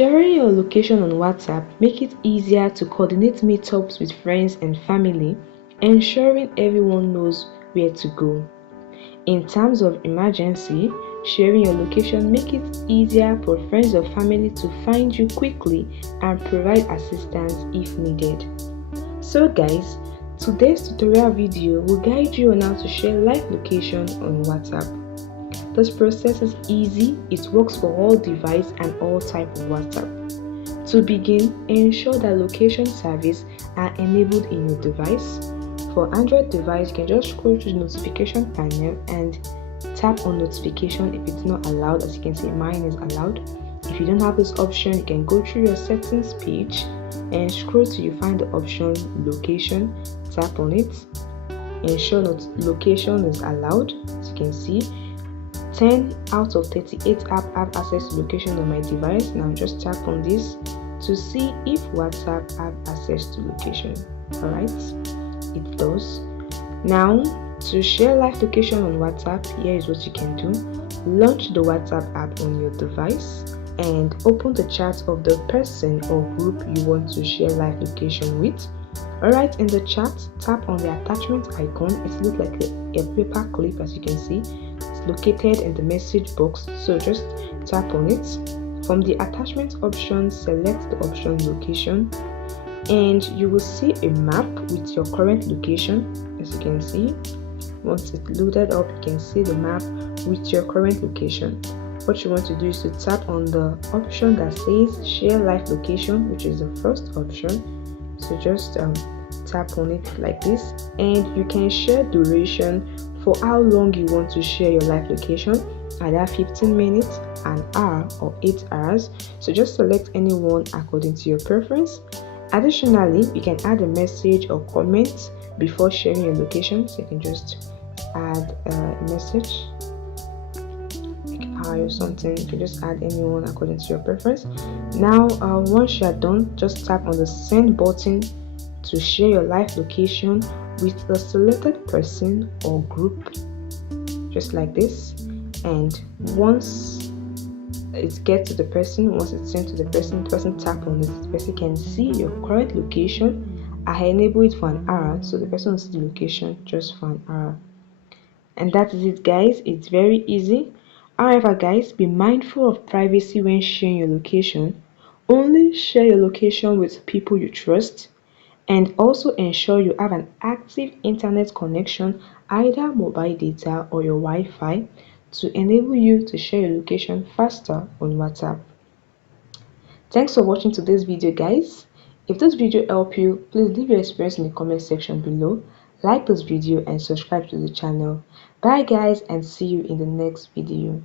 Sharing your location on WhatsApp make it easier to coordinate meetups with friends and family, ensuring everyone knows where to go. In terms of emergency, sharing your location make it easier for friends or family to find you quickly and provide assistance if needed. So guys, today's tutorial video will guide you on how to share live location on WhatsApp. This process is easy, it works for all devices and all types of WhatsApp. To begin, ensure that location service are enabled in your device. For Android device, you can just scroll through the notification panel and tap on notification if it's not allowed. As you can see, mine is allowed. If you don't have this option, you can go through your settings page and scroll till you find the option location, tap on it, ensure that location is allowed. As you can see, 10 out of 38 apps have access to location on my device. Now just tap on this to see if WhatsApp have access to location. Alright, it does. Now to share live location on WhatsApp, here is what you can do. Launch the WhatsApp app on your device and open the chat of the person or group you want to share live location with. Alright, in the chat, tap on the attachment icon. It looks like a paper clip, as you can see. It's located in the message box, so just tap on it. From the attachment option, select the option location, and you will see a map with your current location. As you can see, once it's loaded up, you can see the map with your current location. What you want to do is to tap on the option that says share live location, which is the first option. So just tap on it like this, and you can share duration for how long you want to share your live location, either 15 minutes, an hour, or 8 hours. So just select any one according to your preference. Additionally, you can add a message or comment before sharing your location. So you can just add a message like hi or something. You can just add anyone according to your preference. Now once you are done, just tap on the send button to share your live location with a selected person or group, just like this. And once it gets to the person, once it's sent to the person tap on it, the person can see your current location. I enable it for an hour, so the person will see the location just for an hour. And that is it, guys. It's very easy. However, guys, be mindful of privacy when sharing your location. Only share your location with people you trust, and also ensure you have an active internet connection, either mobile data or your Wi-Fi, to enable you to share your location faster on WhatsApp. Thanks for watching today's video, guys. If this video helped you, please leave your experience in the comment section below, like this video and subscribe to the channel. Bye guys, and see you in the next video.